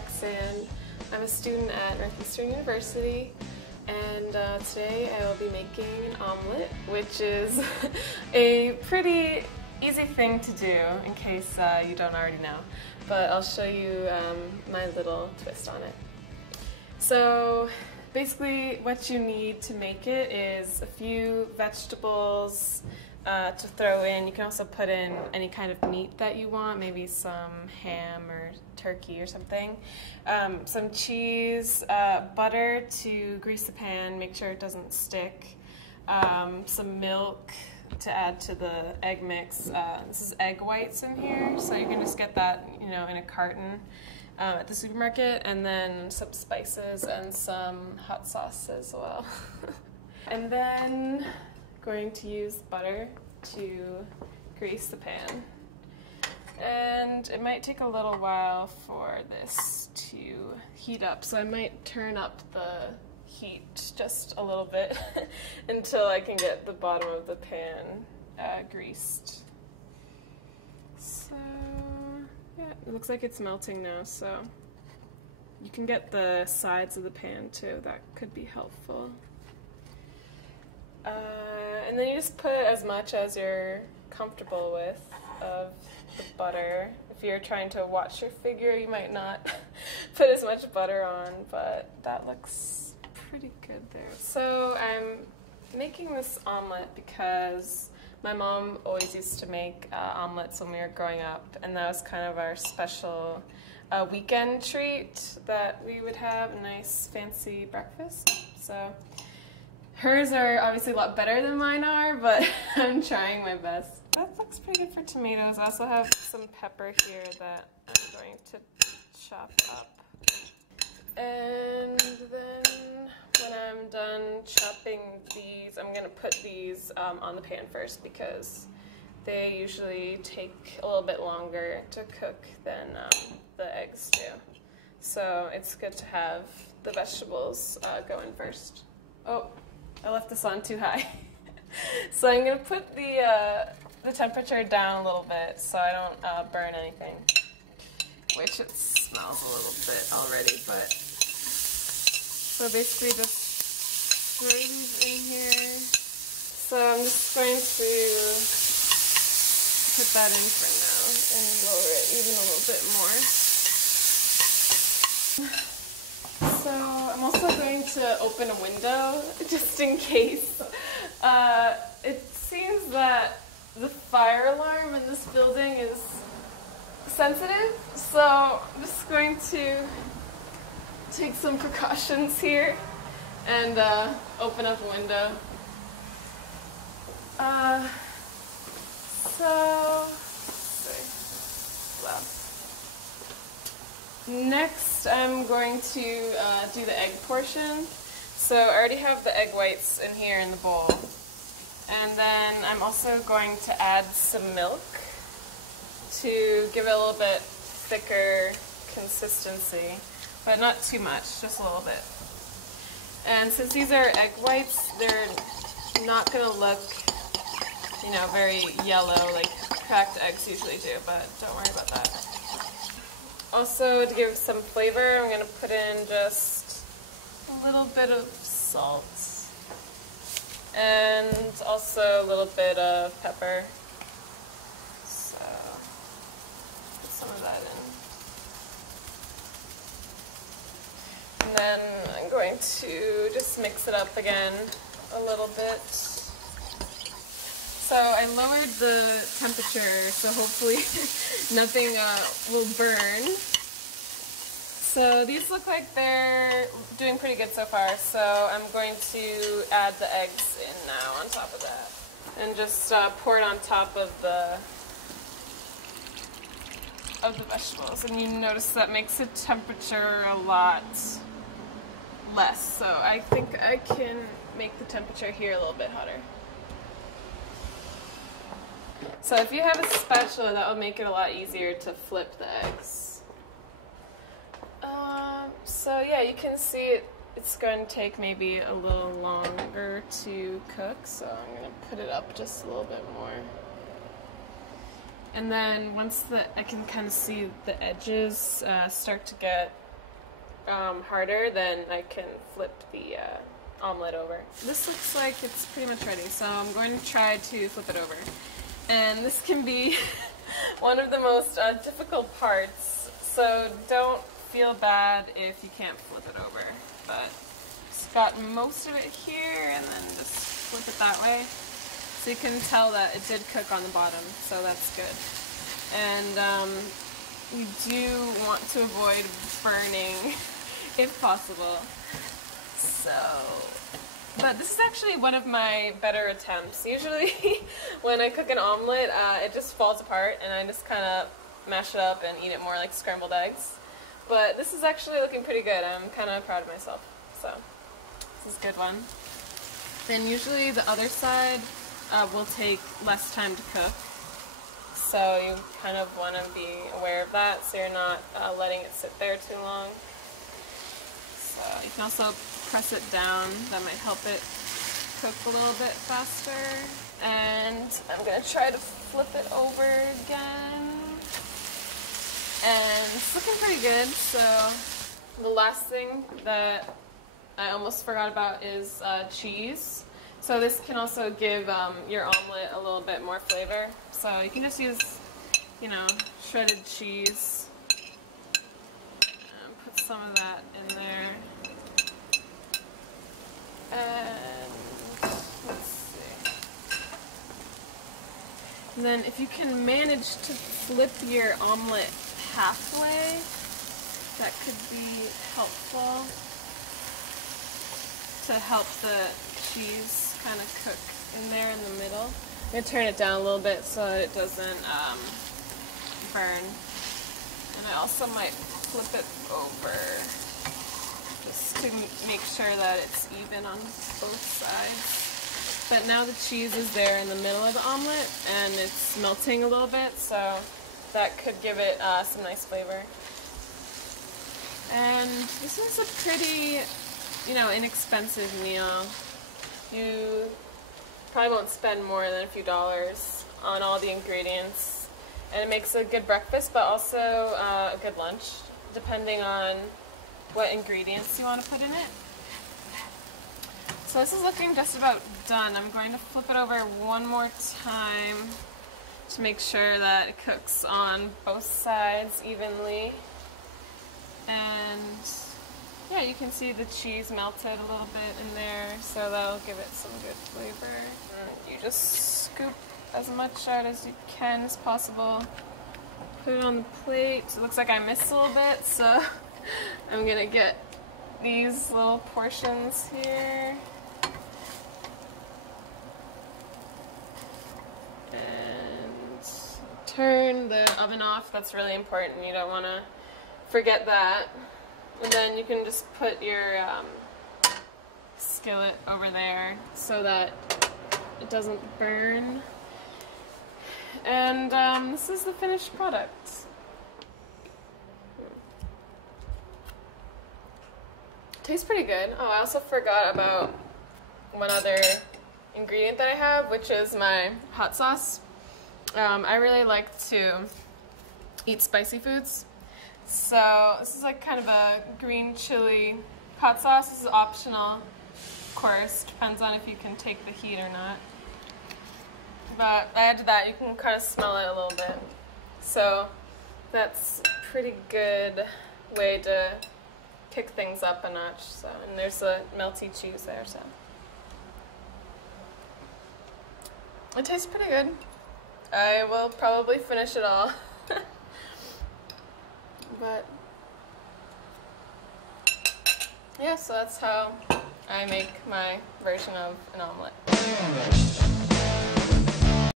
Roxanne. I'm a student at Northeastern University, and today I will be making an omelet, which is a pretty easy thing to do in case you don't already know, but I'll show you my little twist on it. So basically what you need to make it is a few vegetables to throw in. You can also put in any kind of meat that you want, maybe some ham or turkey or something. Some cheese, butter to grease the pan, make sure it doesn't stick. Some milk to add to the egg mix. This is egg whites in here, so you can just get that, in a carton at the supermarket, and then some spices and some hot sauce as well. And then going to use butter to grease the pan. And it might take a little while for this to heat up, so I might turn up the heat just a little bit until I can get the bottom of the pan greased. So yeah, it looks like it's melting now, so you can get the sides of the pan too. That could be helpful. And then you just put as much as you're comfortable with of the butter. If you're trying to watch your figure, you might not put as much butter on, but that looks pretty good there. So I'm making this omelet because my mom always used to make omelets when we were growing up, and that was kind of our special weekend treat that we would have, a nice fancy breakfast. So hers are obviously a lot better than mine are, but I'm trying my best. That looks pretty good for tomatoes. I also have some pepper here that I'm going to chop up. And then when I'm done chopping these, I'm going to put these on the pan first because they usually take a little bit longer to cook than the eggs do. So it's good to have the vegetables go in first. Oh, I left this on too high. So I'm going to put the temperature down a little bit so I don't burn anything, which it smells a little bit already, but so basically just throw these in here. So I'm just going to put that in for now and lower it even a little bit more. So I'm also going to open a window just in case. It seems that the fire alarm in this building is sensitive, so I'm just going to take some precautions here and open up a window. Next I'm going to do the egg portion. So I already have the egg whites in here in the bowl. And then I'm also going to add some milk to give it a little bit thicker consistency, but not too much, just a little bit. And since these are egg whites, they're not going to look, very yellow like cracked eggs usually do, but don't worry about that. Also, to give some flavor, I'm going to put in just a little bit of salt and also a little bit of pepper. So put some of that in. And then I'm going to just mix it up again a little bit. So I lowered the temperature, so hopefully nothing will burn. So these look like they're doing pretty good so far, so I'm going to add the eggs in now on top of that. And just pour it on top of the vegetables. And you notice that makes the temperature a lot less, so I think I can make the temperature here a little bit hotter. So if you have a spatula, that will make it a lot easier to flip the eggs. So yeah, you can see it's going to take maybe a little longer to cook, so I'm going to put it up just a little bit more. And then once I can kind of see the edges start to get harder, then I can flip the omelet over. This looks like it's pretty much ready, so I'm going to try to flip it over. And this can be one of the most difficult parts, so don't feel bad if you can't flip it over. But just got most of it here, and then just flip it that way. So you can tell that it did cook on the bottom, so that's good. And you do want to avoid burning if possible. So, but this is actually one of my better attempts. Usually when I cook an omelet, it just falls apart and I just kind of mash it up and eat it more like scrambled eggs. But this is actually looking pretty good. I'm kind of proud of myself. So, this is a good one. Then usually the other side will take less time to cook. So you kind of want to be aware of that so you're not letting it sit there too long. So you can also press it down. That might help it cook a little bit faster. And I'm going to try to flip it over again. And it's looking pretty good. So the last thing that I almost forgot about is cheese. So this can also give your omelet a little bit more flavor. So you can just use, you know, shredded cheese. And put some of that in there. And let's see. And then if you can manage to flip your omelet halfway, that could be helpful to help the cheese kind of cook in there in the middle. I'm going to turn it down a little bit so that it doesn't burn. And I also might flip it over just to make sure that it's even on both sides. But now the cheese is there in the middle of the omelet and it's melting a little bit, so that could give it some nice flavor. And this is a pretty, you know, inexpensive meal. You probably won't spend more than a few dollars on all the ingredients. And it makes a good breakfast, but also a good lunch, depending on what ingredients you want to put in it. So this is looking just about done. I'm going to flip it over one more time to make sure that it cooks on both sides evenly. And yeah, you can see the cheese melted a little bit in there, so that'll give it some good flavor. And you just scoop as much out as you can as possible. Put it on the plate. It looks like I missed a little bit, so I'm gonna get these little portions here. And turn the oven off. That's really important. You don't want to forget that. And then you can just put your skillet over there so that it doesn't burn. And this is the finished product. Tastes pretty good. Oh, I also forgot about one other ingredient that I have, which is my hot sauce. I really like to eat spicy foods. So this is like kind of a green chili hot sauce. This is optional, of course. Depends on if you can take the heat or not. But I added that. You can kind of smell it a little bit. So that's a pretty good way to kick things up a notch. So, and there's the melty cheese there. So it tastes pretty good. I will probably finish it all. But yeah, so that's how I make my version of an omelet.